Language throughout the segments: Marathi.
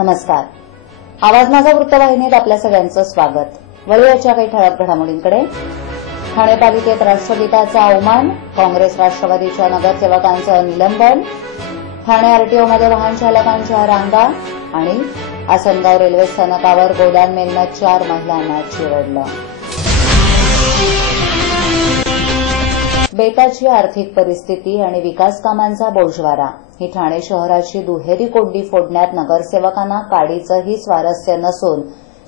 नमस्कार. आवाज माझा वृत्तवाहिनीत आपल्या सगळ्यांचं स्वागत. वळूयाच्या काही ठळक घडामोडींकडे. ठाणे पालिकेत राष्ट्रगीताचा अवमान, काँग्रेस राष्ट्रवादीच्या नगरसेवकांचं निलंबन, ठाणे आरटीओमध्ये वाहन चालकांच्या रांगा आणि आसनगाव रेल्वे स्थानकावर गोदान मेलनं 4 महिलांना चिरडलं. बेताची आर्थिक परिस्थिती आणि विकास कामांचा बोजवारा ही ठाणे शहराची दुहेरी कोंडी फोडण्यात नगरसेवकांना काडीचंही स्वारस्य नसून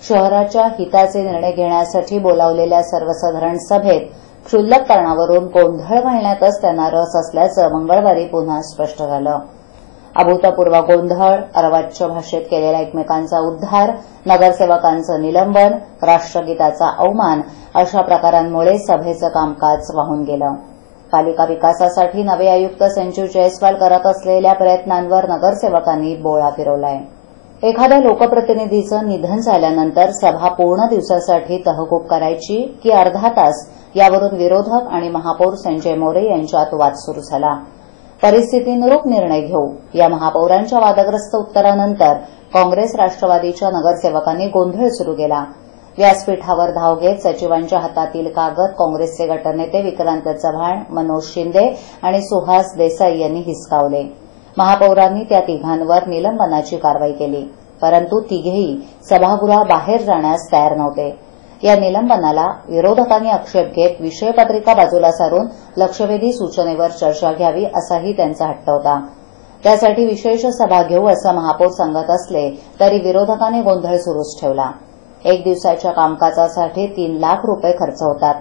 शहराच्या हिताचे निर्णय घेण्यासाठी बोलावलेल्या सर्वसाधारण सभेत क्षुल्लक कारणावरून गोंधळ घालण्यातच त्यांना रस असल्याचं मंगळवारी पुन्हा स्पष्ट झालं. अभूतपूर्व गोंधळ, अर्वाच्य भाषेत केलेला एकमेकांचा उद्धार, नगरसेवकांचं निलंबन, राष्ट्रगीताचा अवमान अशा प्रकारांमुळे सभेचं कामकाज वाहून गेलं. पालिका विकासासाठी नवे आयुक्त संजीव जयस्वाल करत असलेल्या प्रयत्नांवर नगरसेवकांनी बोळा फिरवलाय. एखाद्या लोकप्रतिनिधीचं निधन झाल्यानंतर सभा पूर्ण दिवसासाठी तहकूब करायची की अर्धा तास, यावरून विरोधक आणि महापौर संजय मोरे यांच्यात वाद सुरू झाला. परिस्थितीनुरूप निर्णय घेऊ या महापौरांच्या वादग्रस्त उत्तरानंतर काँग्रेस राष्ट्रवादीच्या नगरसेवकांनी गोंधळ सुरू केला. व्यासपीठावर धाव घेत सचिवांच्या हातातील कागद काँग्रेसचे गटनेते विक्रांत चव्हाण, मनोज शिंदे आणि सुहास देसाई यांनी हिसकावले. महापौरांनी त्या तिघांवर निलंबनाची कारवाई केली, परंतु तिघेही सभागृहाबाहेर जाण्यास तयार नव्हते. या निलंबनाला विरोधकांनी आक्षेप घेत विषयपत्रिका बाजूला सारून लक्षवेधी सूचनेवर चर्चा घ्यावी असाही त्यांचा हट्ट होता. त्यासाठी विशेष सभा घेऊ असं महापौर सांगत असले तरी विरोधकांनी गोंधळ सुरूच ठेवला. 1 दिवसाच्या कामकाजासाठी 3 लाख रुपये खर्च होतात.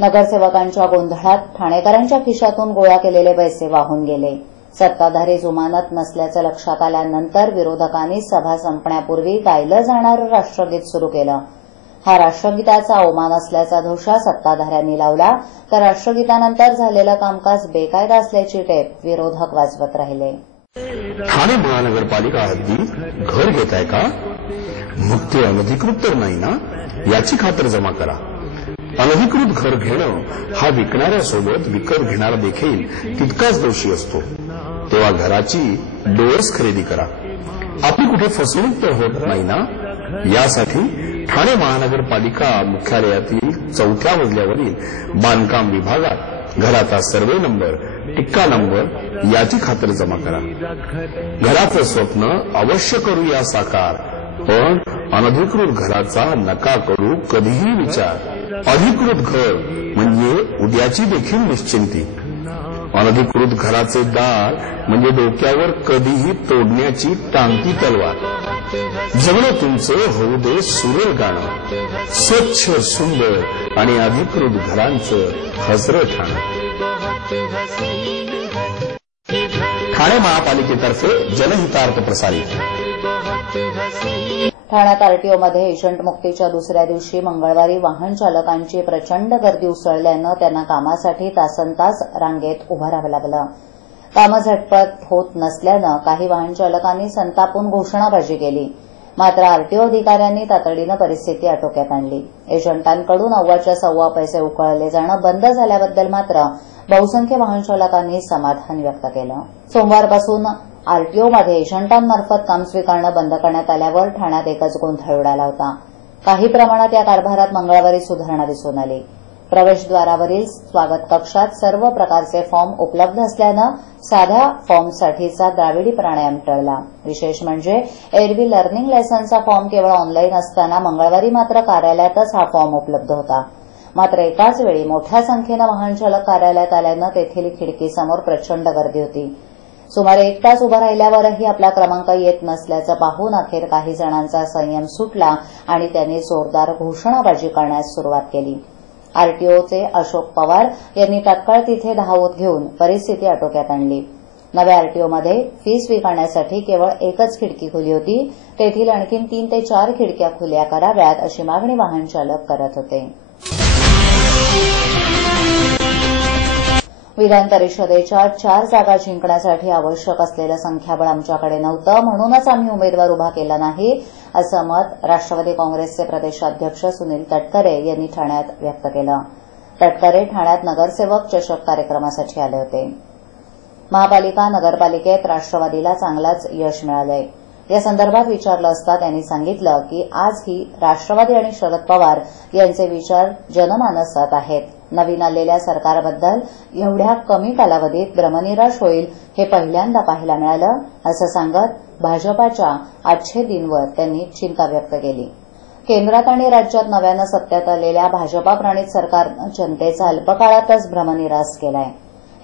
नगरसेवकांच्या गोंधळात ठाणेकरांच्या खिशातून गोळा केलेले पैसे वाहून गेले. सत्ताधारी जुमानत नसल्याचं लक्षात आल्यानंतर विरोधकांनी सभा संपण्यापूर्वी गायलं जाणारं राष्ट्रगीत सुरू केलं. हा राष्ट्रगीताचा अवमान असल्याचा धोषा सत्ताधाऱ्यांनी लावला, तर राष्ट्रगीतानंतर झालेलं कामकाज बेकायदा असल्याची टेप विरोधक वाजवत राहिले. ठाणे महानगरपालिका हद्दीत घर घेताय का? मग ते अनधिकृत तर नाही ना, याची खातर जमा करा. अनधिकृत घर घेणं हा विकणाऱ्यासोबत विकत घेणारा देखील तितकाच दोषी असतो. तेव्हा घराची डोअर्स खरेदी करा. आपली कुठे फसवणूक तर होत नाही ना, यासाठी ठाणे महानगरपालिका मुख्यालयातील 4थ्या मजल्यावरील बांधकाम विभागात घराचा सर्वे नंबर, टिक्का नंबर याची खातर जमा करा. घराचं स्वप्न अवश्य करूया साकार, पण अनधिकृत घराचा नका करू कधीही विचार. अधिकृत घर म्हणजे उद्याची देखील निश्चिंती. अनधिकृत घराचे दार म्हणजे डोक्यावर कधीही तोडण्याची टांगती तलवार. जगणं तुमचं होऊ दे सुरेल गाणं, स्वच्छ सुंदर आणि अधिकृत घरांचं हजरं ठाणं. ठाणे महापालिकेतर्फे जनहितार्थ प्रसारित. ठाण्यात आरटीओमध्ये एजंट मुक्तीच्या दुसऱ्या दिवशी मंगळवारी वाहन चालकांची प्रचंड गर्दी उसळल्यानं त्यांना कामासाठी तासनतास रांगेत उभं राहावं लागलं. कामं झटपट होत नसल्यानं काही वाहन चालकांनी संतापून घोषणाबाजी केली. मात्र आरटीओ अधिकाऱ्यांनी तातडीनं परिस्थिती आटोक्यात आणली. एजंटांकडून अव्वाच्या सव्वा पैसे उकळले जाणं बंद झाल्याबद्दल मात्र बहुसंख्य वाहन चालकांनी समाधान व्यक्त केलं. सोमवारपासून आरटीओमध्ये एजंटांमार्फत काम स्वीकारणं बंद करण्यात आल्यावर ठाण्यात एकच गोंधळ उडाला होता. काही प्रमाणात या कारभारात मंगळवारी सुधारणा दिसून आली. प्रवेशद्वारावरील स्वागत कक्षात सर्व प्रकारचे फॉर्म उपलब्ध असल्यानं साध्या फॉर्मसाठीचा द्राविडी प्राणायाम टळला. विशेष म्हणजे एरवी लर्निंग लायसन्सचा फॉर्म केवळ ऑनलाईन असताना मंगळवारी मात्र कार्यालयातच हा फॉर्म उपलब्ध होता. मात्र एकाच वेळी मोठ्या संख्येनं वाहन चालक कार्यालयात आल्यानं तेथील खिडकीसमोर प्रचंड गर्दी होती. सुमारे 1 तास उभं राहिल्यावरही आपला क्रमांक येत नसल्याचं पाहून अखेर काही जणांचा संयम सुटला आणि त्यांनी जोरदार घोषणाबाजी करण्यास सुरुवात केली. आरटीओचे अशोक पवार यांनी तात्काळ तिथे धावत घेऊन परिस्थिती आटोक्यात आणली. नव्या आरटीओमध्ये फी स्वीकारण्यासाठी केवळ एकच खिडकी खुली होती. तेथील आणखी 3 ते 4 खिडक्या खुल्या कराव्यात अशी मागणी वाहन चालक करत होते. विधान परिषदेच्या 4 जागा जिंकण्यासाठी आवश्यक असलेलं संख्याबळ आमच्याकडे नव्हतं, म्हणूनच आम्ही उमेदवार उभा केला नाही, असं मत राष्ट्रवादी काँग्रेसचे प्रदेशाध्यक्ष सुनील तटकरे यांनी ठाण्यात व्यक्त केलं. तटकरे ठाण्यात नगरसेवक चषक कार्यक्रमासाठी आले होते. महापालिका नगरपालिकेत राष्ट्रवादीला चांगलाच यश मिळालंय. या संदर्भात विचारलं असता त्यांनी सांगितलं की आज ही राष्ट्रवादी आणि शरद पवार यांचे विचार जनमानसात आहेत. नवीन आलेल्या सरकारबद्दल एवढ्या कमी कालावधीत भ्रमनिराश होईल हे पहिल्यांदा पाहायला मिळालं, असं सांगत भाजपाच्या आजचे दिनवर त्यांनी चिंता व्यक्त केली. केंद्रात आणि राज्यात नव्यानं सत्तेत आलेल्या भाजपा प्रणित सरकारनं जनतेचा अल्पकाळातच भ्रमनिरास केलाय.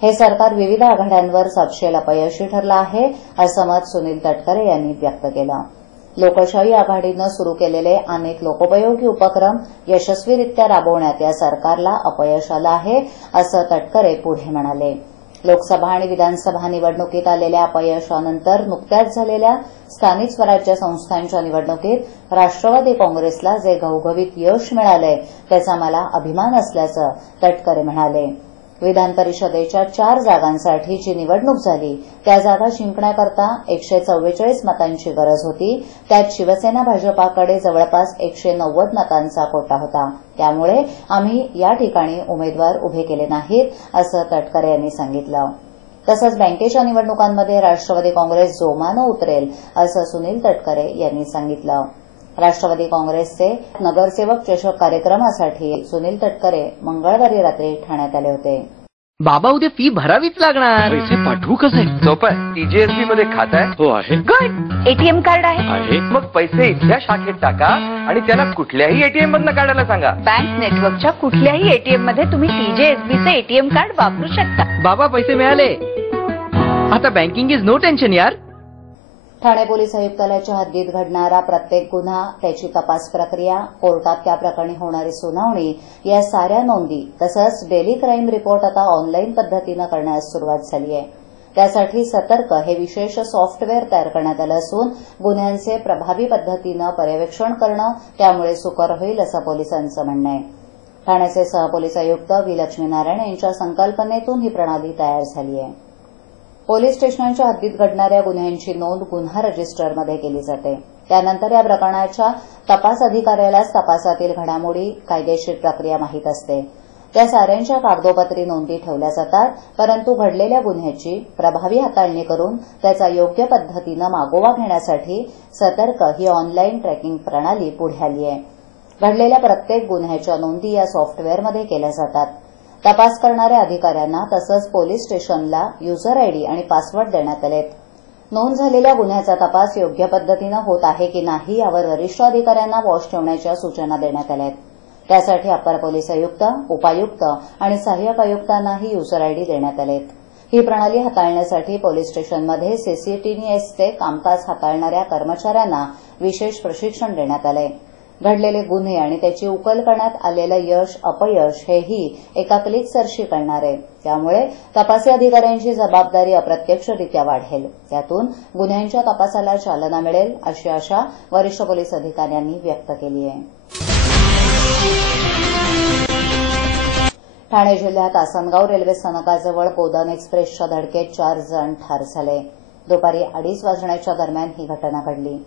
हे सरकार विविध आघाड्यांवर सपशेल अपयशी ठरलं आहे, असं मत सुनील तटकरे यांनी व्यक्त केलं. लोकशाही आघाडीनं सुरू केलेले अनेक लोकोपयोगी उपक्रम यशस्वीरित्या राबवण्यात या सरकारला अपयश आलं आहे, असं तटकरे पुढे म्हणाले. लोकसभा आणि विधानसभा निवडणुकीत आलेल्या अपयशानंतर नुकत्याच झालेल्या स्थानिक स्वराज्य संस्थांच्या निवडणुकीत राष्ट्रवादी काँग्रेसला जे घवघवीत यश मिळालंय त्याचा मला अभिमान असल्याचं तटकरे म्हणाले. विधान परिषदेच्या 4 जागांसाठी जी निवडणूक झाली त्या जागा जिंकण्याकरता 144 मतांची गरज होती. त्यात शिवसेना भाजपाकडे जवळपास 190 मतांचा कोटा होता. त्यामुळे आम्ही या ठिकाणी उमेदवार उभे केले नाहीत, असं तटकरे यांनी सांगितलं. तसंच बँकेच्या निवडणुकांमध्ये राष्ट्रवादी काँग्रेस जोमानं उतरेल, असं सुनील तटकरे यांनी सांगितलं. राष्ट्रवादी काँग्रेसचे नगरसेवक चषक कार्यक्रमासाठी सुनील तटकरे मंगळवारी रात्री ठाण्यात आले होते. बाबा उद्या फी भरावीच लागणार. पैसे पाठवू कसे? सोपं आहे. TJSB मध्ये खातं आहे? हो आहे. गुड. एटीएम कार्ड आहे? मग पैसे इथल्या शाखेत टाका आणि त्याला कुठल्याही एटीएम मधनं काढायला सांगा. बँक नेटवर्कच्या कुठल्याही एटीएम मध्ये तुम्ही TJSBचे एटीएम कार्ड वापरू शकता. बाबा पैसे मिळाले. आता बँकिंग इज नो टेन्शन यार. ठाणे पोलीस आयुक्तालयाच्या हद्दीत घडणारा प्रत्येक गुन्हा, त्याची तपास प्रक्रिया, कोर्टात त्या प्रकरणी होणारी सुनावणी या साऱ्या नोंदी तसंच डेली क्राईम रिपोर्ट आता ऑनलाईन पद्धतीनं करण्यास सुरुवात झाली आहे. त्यासाठी सतर्क हे विशेष सॉफ्टवेअर तयार करण्यात आलं असून गुन्ह्यांचे प्रभावी पद्धतीनं पर्यवेक्षण करणं त्यामुळे सुकर होईल, असं पोलिसांचं म्हणणं आहे. ठाण्याचे सहपोलीस आयुक्त व्ही लक्ष्मीनारायण यांच्या संकल्पनेतून ही प्रणाली तयार झाली आहे. पोलीस स्टेशनांच्या हद्दीत घडणाऱ्या गुन्ह्यांची नोंद गुन्हा रजिस्टरमध्ये केली जाते. त्यानंतर या प्रकरणाच्या तपास अधिकाऱ्यालाच तपासातील घडामोडी, कायदेशीर प्रक्रिया माहीत असते. त्या साऱ्यांच्या कागदोपत्री नोंदी ठेवल्या जातात. परंतु घडलेल्या गुन्ह्याची प्रभावी हाताळणी करून त्याचा योग्य पद्धतीनं मागोवा घेण्यासाठी सतर्क ही ऑनलाईन ट्रॅकिंग प्रणाली पुढे आली आहे. घडलेल्या प्रत्येक गुन्ह्याच्या नोंदी या सॉफ्टवेअरमध्ये केल्या जातात. तपास करणाऱ्या अधिकाऱ्यांना तसंच पोलीस स्टेशनला युजर आयडी आणि पासवर्ड देण्यात आलेत. नोंद झालेल्या गुन्ह्याचा तपास योग्य पद्धतीनं होत आहे की नाही यावर वरिष्ठ अधिकाऱ्यांना वॉच ठेवण्याच्या सूचना देण्यात आल्या आहेत. त्यासाठी अप्पर पोलीस आयुक्त, उपायुक्त आणि सहाय्यक आयुक्तांनाही युजर आयडी देण्यात आलेत. ही प्रणाली हाताळण्यासाठी पोलीस स्टेशनमध्ये सीसीटीव्हीचे कामकाज हाताळणाऱ्या कर्मचाऱ्यांना विशेष प्रशिक्षण देण्यात आलंय. घडलेले गुन्हे आणि त्याची उकल करण्यात आलेलं यश अपयश हेही एका क्लिकसरशी कळणार आहे. त्यामुळे तपासी अधिकाऱ्यांची जबाबदारी अप्रत्यक्षरित्या वाढेल. त्यातून गुन्ह्यांच्या तपासाला चालना मिळेल, अशी आशा वरिष्ठ पोलीस अधिकाऱ्यांनी व्यक्त केली आहे. ठाणे जिल्ह्यात आसनगाव रेल्वे स्थानकाजवळ गोदान एक्सप्रेसच्या धडकेत 4 जण ठार झाले. दुपारी 2:30 वाजण्याच्या दरम्यान ही घटना घडली.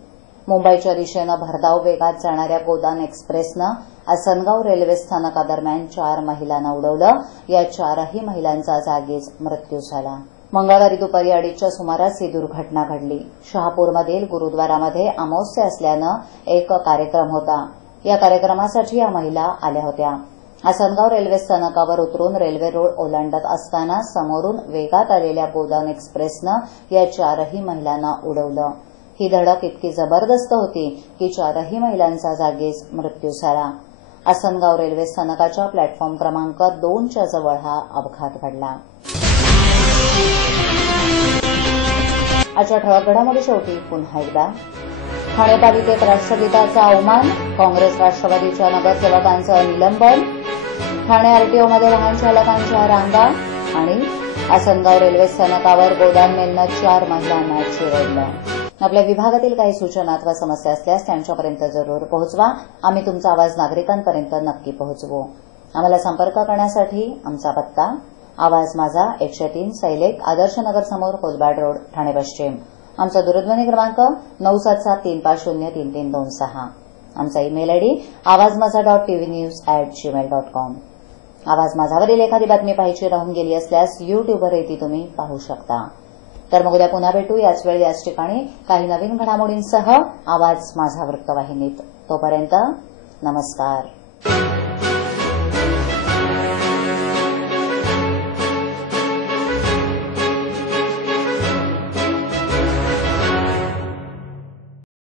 मुंबईच्या दिशेनं भरधाव वेगात जाणाऱ्या गोदान एक्सप्रेसनं आसनगाव रेल्वे स्थानकादरम्यान 4 महिलांना उडवलं. या 4ही महिलांचा जागीच मृत्यू झाला. मंगळवारी दुपारी 2:30च्या सुमारास ही दुर्घटना घडली. शहापूरमधील गुरुद्वारामध्ये अमावस्या असल्यानं एक कार्यक्रम होता. या कार्यक्रमासाठी या महिला आल्या होत्या. आसनगाव रेल्वे स्थानकावर उतरून रेल्वे रोड ओलांडत असताना समोरून वेगात आलेल्या गोदान एक्सप्रेसनं या 4ही महिलांना उडवलं. ही धडक इतकी जबरदस्त होती की 4ही महिलांचा जागीच मृत्यू झाला. आसनगाव रेल्वे स्थानकाच्या प्लॅटफॉर्म क्रमांक 2च्या जवळ हा अपघात घडला. आजच्या ठळक घडामोडी शेवटी पुन्हा एकदा. ठाणे पालिकेत राष्ट्रगीताचा अवमान, काँग्रेस राष्ट्रवादीच्या नगरसेवकांचं निलंबन, ठाणे आरटीओमध्ये वाहन चालकांच्या रांगा आणि आसनगाव रेल्वे स्थानकावर गोदान मेलनं 4 महिलांना चिरडलं. आपल्या विभागातील काही सूचना अथवा समस्या असल्यास त्यांच्यापर्यंत जरूर पोहोचवा. आम्ही तुमचा आवाज नागरिकांपर्यंत नक्की पोहोचवू. आम्हाला संपर्क करण्यासाठी आमचा पत्ता आवाज माझा 103 सैलेख आदर्शनगर समोर कोलबाड रोड ठाणे पश्चिम. आमचा दूरध्वनी क्रमांक 9773033326. आमचा ईमेल आयडी awazmaza.tvnews@gmail.com. आवाज माझावरील एखादी बातमी पाहायची राहून गेली असल्यास यूट्यूबवरही ती तुम्ही पाहू शकता. तर मग उद्या पुन्हा भेटू याच वेळी याच ठिकाणी काही नवीन घडामोडींसह आवाज माझा वृत्तवाहिनीत. तोपर्यंत नमस्कार.